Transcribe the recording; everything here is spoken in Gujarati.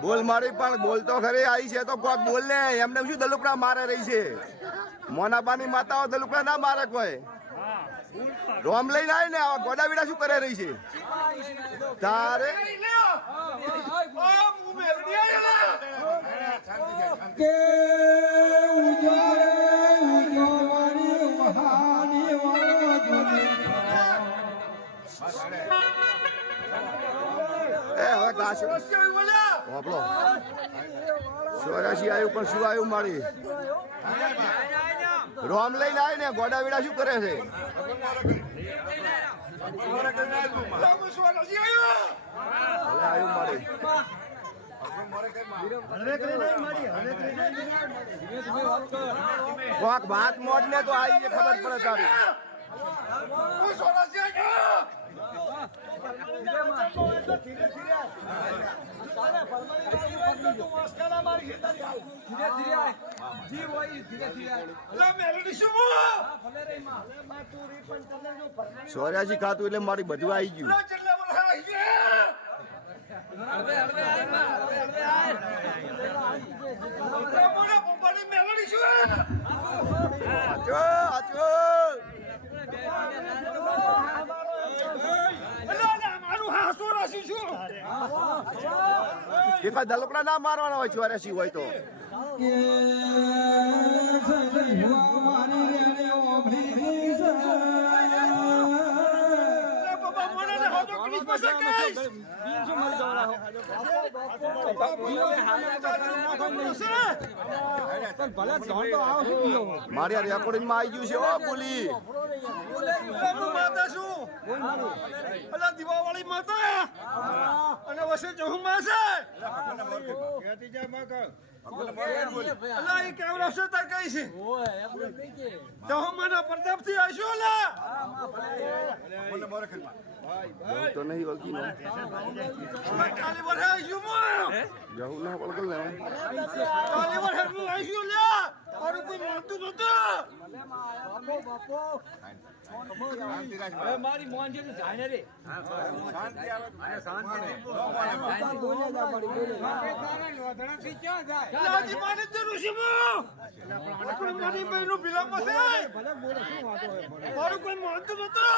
બોલ મારી પણ બોલ તો ખરી આવી છે તો કોઈ બોલ ને એમને શું દલુકડા મારે રહી છે? મોનાબાની માતાઓ દલુકડા ના મારે કોઈ? રોમ લઈને આવી ને ગોડા બીડા શું કરે રહી છે? તારે? કે એ હવે કાશ વાપરો. ચોરાશી આવ્યું પણ શું આવ્યું મારી? રોમ લઈને આવી ને ગોડા વીડા શું કરે છે? કોક ભાત મોજ ને તો આવી ખબર પડે તારી. ચોર્યાસી ખાતું એટલે મારી બધું આવી ગયું આચો એકા દલકડા ના મારવાના હોય, ચોર્યાસી હોય તો. મારી રેકોર્ડિંગમાં આવી ગયું છે ઓ બોલી. દિવાળી માતા અને વસે જહુમાં છે અલા એ કેવડો છે તાર કઈ છે? જહુમાના પ્રતાપથી આવીશું અલા? તો નહીં વળગી ને કાલી વર્ષે આવીશું હું? જવું ના વળગલ કાલી કોઈ મળતું નતું. મારી મોન છે જાણે રે લાજી માને જરૂર છે હું આપણે મારી બહેનો ભીલા પાસે મારું કોઈ મળતું નતું